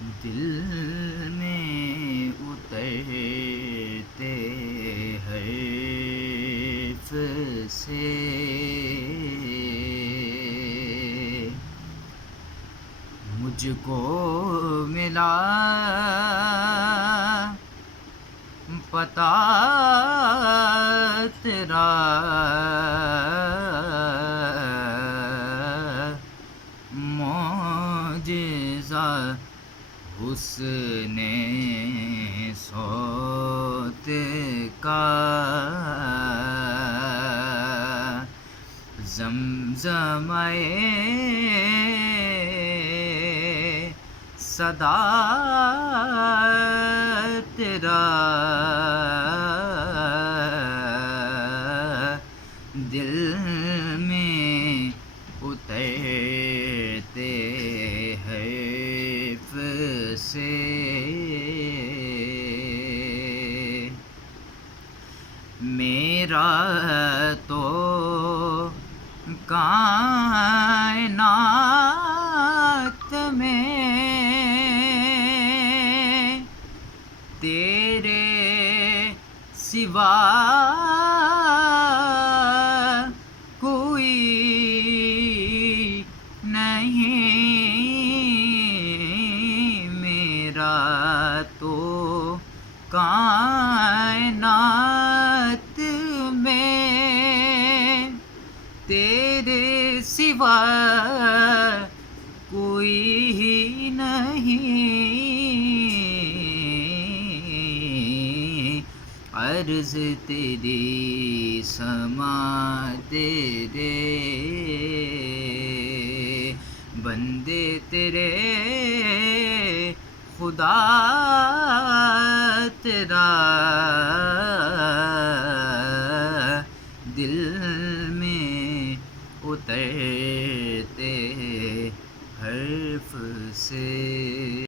دل میں اترتے حرف سے مجھ کو ملا پتہ تیرا، معجزہ حسن صوت کا، زمزمے صدا تیرا، دل میں اترتے حرف سے میرا تو کائنات میں تیرے سوا کوئی نہیں، میرا تو کائنات میں تیرے سوا کوئی نہیں، عرض تیری سما تیرے، بندے تیرے، خدا تیرا، دل میں اترتے حرف سے